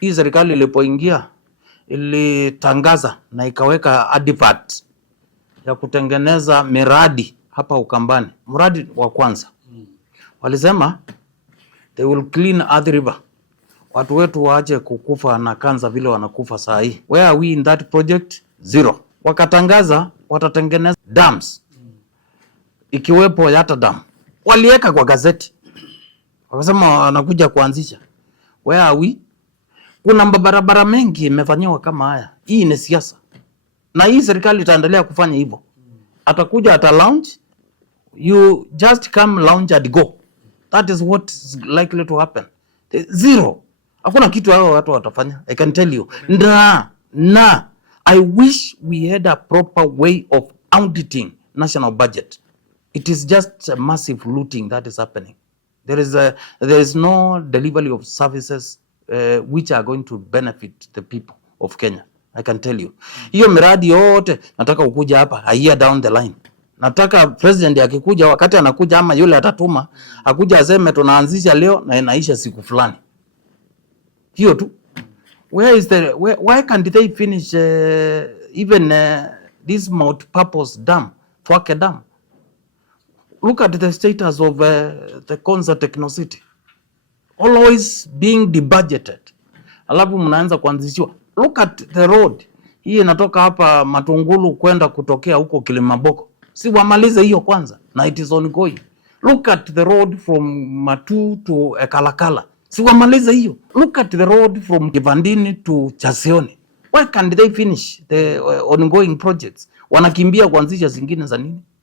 hii serikali ilipoingia ilitangaza na ikaweka advert ya kutengeneza miradi hapa Ukambani. Mradi wa kwanza walisema they will clean Athi River. Watu wetu waache kukufa na kanza vile wanakufa saa hii. Where are we in that project? Zero. Wakatangaza watatengeneza dams, ikiwepo Yatta Dam. Waliweka kwa gazeti, wakasema wanakuja kuanzisha. Where are we? Kuna barabara mengi imefanywa kama haya. Hii ni siasa, na hii serikali itaendelea kufanya hivyo. Atakuja ata launch, you just come launch and go. That is what is likely to happen. Zero. Hakuna kitu hao watu watafanya. I can tell you. I wish we had a proper way of auditing national budget. It is just a massive looting that is happening. There is no delivery of services which are going to benefit the people of Kenya. I can tell you. Hiyo miradi yote nataka ukuja hapa a year down the line. Nataka president akikuja, wakati anakuja ama yule atatuma, akuja aseme tunaanzisha leo na inaisha siku fulani. Hiyo tu. Why can't they finish even this multi-purpose dam, Thwake Dam? Look at the status of the Konza Techno City. Always being debudgeted. Alafu mnaanza kuanzishiwa. Look at the road. Hii inatoka hapa Matungulu kwenda kutokea huko Kilimaboko. Si wamalize hiyo kwanza, na it is ongoing. Look at the road from Matu to Kalakala. Si wamalize hiyo. Look at the road from Kivandini to Chasioni. Why can't they finish the ongoing projects? Wanakimbia kuanzisha zingine za nini?